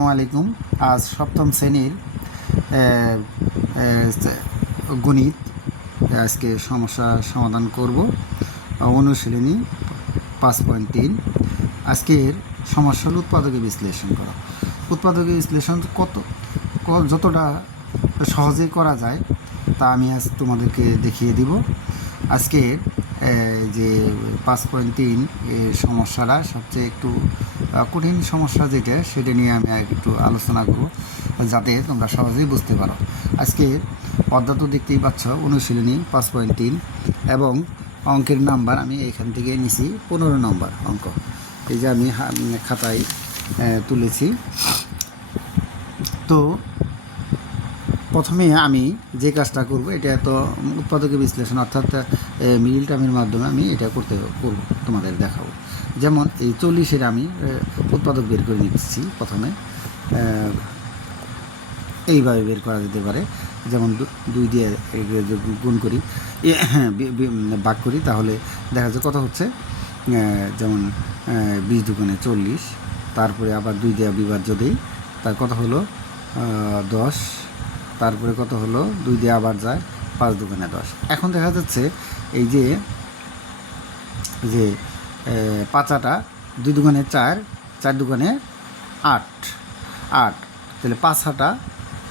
আসসালামু আলাইকুম। আজ সপ্তম শ্রেণীর গণিত আজকে সমস্যা সমাধান করব। অনুশীলনী 5.3। আজকের সমস্যা হল উৎপাদকে বিশ্লেষণ করা। উৎপাদকে বিশ্লেষণ যতটা সহজে করা যায় তা আমি আজ তোমাদেরকে দেখিয়ে দিব। আজকের যে 5.3 এর সমস্যাটা সবচেয়ে একটু কঠিন সমস্যা সেটা নিয়ে আমি একটু আলোচনা করব যাতে তোমরা সহজেই বুঝতে পারো। আজকের অধ্যায় তো দেখতেই পাচ্ছ, অনুশীলনী 5.3 এবং অঙ্কের নাম্বার আমি এখান থেকে নিছি 15 নম্বর অঙ্ক। এই যে আমি খাতায় তুলেছি। তো প্রথমে আমি যে কাজটা করব, এটা তো উৎপাদকে বিশ্লেষণ অর্থাৎ মিডিল টার্মের মাধ্যমে আমি এটা করব, তোমাদের দেখাবো। যেমন এই 40-এর আমি উৎপাদক বের করে নিচ্ছি। প্রথমে এইভাবে বের করা যেতে পারে, যেমন 2 দিয়ে গুণ করি, ভাগ করি, তাহলে দেখা যায় কত হচ্ছে। যেমন 20 দুগুণে 40, তারপরে আবার 2 দিয়ে বিভাজ্য দিই, তার কত হলো 10, তারপরে কত হলো 2 দিয়ে আবার যায় 5 দুগুণে 10। এখন দেখা যাচ্ছে এই যে 5টা 2 দুগুণে 4, 4 দুগুণে 8, তাহলে 5টা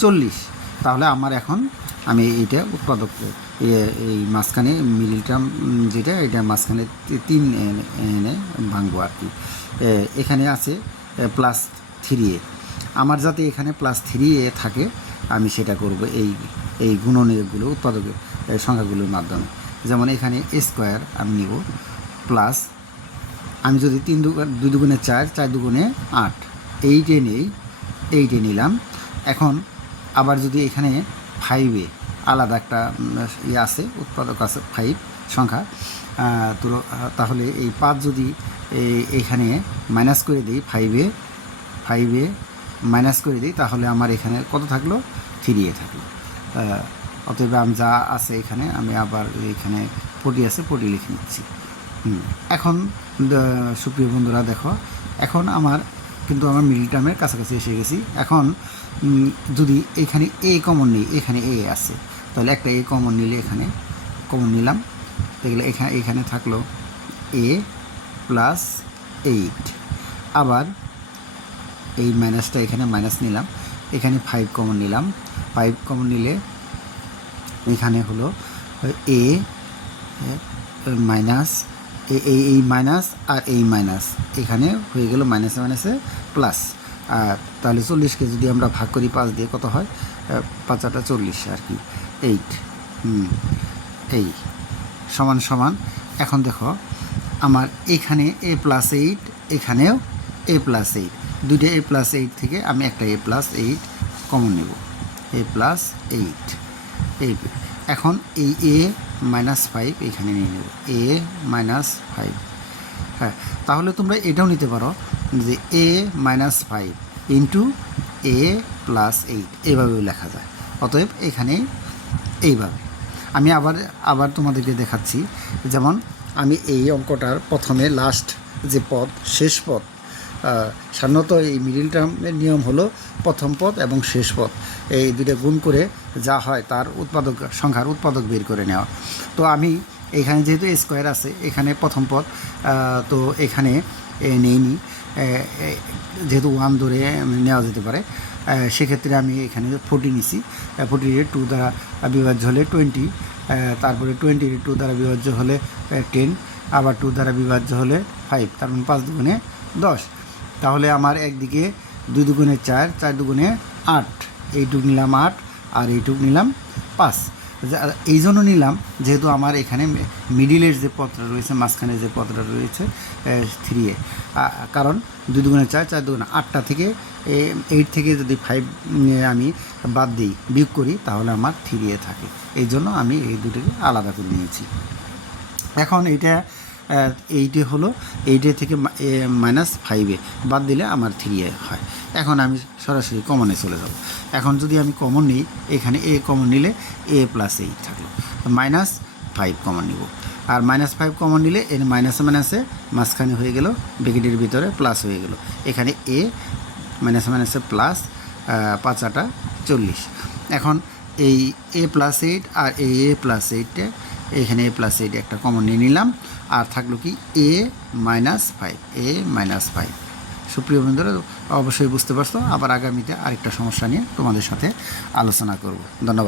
40। তাহলে আমার এখন আমি এইটা উৎপাদক এই মাঝখানে মিডিল টার্ম যেটা, এটা মাঝখানে 3 এনে ভাঙবো আর কি। এখানে আছে +3a, আমার যাতে এখানে +3a থাকে আমি সেটা করব এই গুণনীয়কগুলো উৎপাদকের সংখ্যাগুলোর মাধ্যমে। যেমন এখানে স্কোয়ার আমি নিব, প্লাস আমি যদি 2 দুগুণে 4, 4 দুগুণে 8, এইটে নিলাম। এখন আবার যদি এখানে 5a আলাদা একটা আছে, উৎপাদক আছে 5 সংখ্যা, তো তাহলে এই 5 যদি এখানে মাইনাস করে দিই, 5a মাইনাস করে দিই, তাহলে আমার এখানে কত থাকলো, 3a থাকলো। অতএব আমি যা আছে এখানে আমি আবার এখানে 40 আছে, 40 লিখে নিচ্ছি। এখন সুপ্রিয় বন্ধুরা দেখো, এখন আমার মিডিল টার্মের কাছাকাছি এসে গেছি। এখন যদি এখানে a কমন নিই, এখানে a আছে, তাহলে একটা a কমন নিলে এখানে কমন নিলাম, তাহলে এখানে থাকলো a + 8। আবার এই মাইনাসটা এখানে মাইনাস নিলাম, এখানে 5 কমন নিলাম, 5 কমন নিলে এখানে হলো a মাইনাস এই মাইনাস আর এই মাইনাস, এখানে হয়ে গেল মাইনাসে মাইনাসে প্লাস। আর তাহলে 40কে যদি আমরা ভাগ করি 5 দিয়ে, কত হয়, 5টা 40 আর কি, 8। এই সমান। এখন দেখো আমার এখানে a + 8, এখানেও a + 8, দুইটা a + 8 থেকে আমি একটা a + 8 কমন নেব, a + 8। এখন এই a - 5 এখানে নিয়ে নেব, a - 5। হ্যাঁ, তাহলে তোমরা এটাও নিতে পারো যে a - 5 ইন্টু a + 8, এইভাবেও লেখা যায়। অতএব এখানে এইভাবে আমি আবার তোমাদেরকে দেখাচ্ছি। যেমন আমি এই অঙ্কটার প্রথমে লাস্ট যে পদ, শেষ পদ, সাধারণত এই মিডিল টার্মের নিয়ম হলো প্রথম পদ এবং শেষ পদ এই দুটো গুণ করে যা হয় তার সংখ্যার উৎপাদক বের করে নেওয়া। তো আমি এখানে যেহেতু স্কোয়ার আছে, এখানে প্রথম পদ, তো এখানে নেইনি, যেহেতু 1 ধরে নেওয়া যেতে পারে, সেক্ষেত্রে আমি এখানে 40 নিছি। 40 2 দ্বারা বিভাজ্য হলে 20, তারপরে 20 2 দ্বারা বিভাজ্য হলে 10, আবার 2 দ্বারা বিভাজ্য হলে 5, তার মানে 5 দুগুণে 10। তাহলে আমার একদিকে 2 দুগুণে 4, 4 দুগুণে 8, এইটুক নিলাম 8, আর এইটুক নিলাম 5। এই জন্য নিলাম যেহেতু আমার এখানে মিডিলের যে পদটা রয়েছে, মাঝখানে যে পদটা রয়েছে 3a, কারণ 2 দুগুণে 4, 4 দুগুণে 8টা থেকে 8 থেকে যদি 5 আমি বাদ দিই, বিয়োগ করি, তাহলে আমার 3a থাকে। এই জন্য আমি এই দুটোকে আলাদা করে নিয়েছি। এখন এইটা হলো 8 থেকে -5a বাদ দিলে আমার 3a হয়। এখন আমি সরাসরি কমনে চলে যাব। এখন যদি আমি কমন নিই, এখানে a কমন নিলে a + 8 থাকলো, -5 কমন নিব, আর -5 কমন নিলে এর মাইনাসে মাইনাসে মাঝখানে হয়ে গেল, ব্র্যাকেটের ভিতরে প্লাস হয়ে গেল, এখানে a মাইনাসে মাইনাসে প্লাস 5 আটা 40। এখন এই a প্লাস 8 আর এই a প্লাস 8 এখানে a প্লাস 8 একটা কমন নিয়ে নিলাম, আর থাকলো কি a মাইনাস 5। সুপ্রিয় বন্ধুরা, অবশ্যই বুঝতে পারছো। আবার আগামীতে আরেকটা সমস্যা নিয়ে তোমাদের সাথে আলোচনা করব। ধন্যবাদ।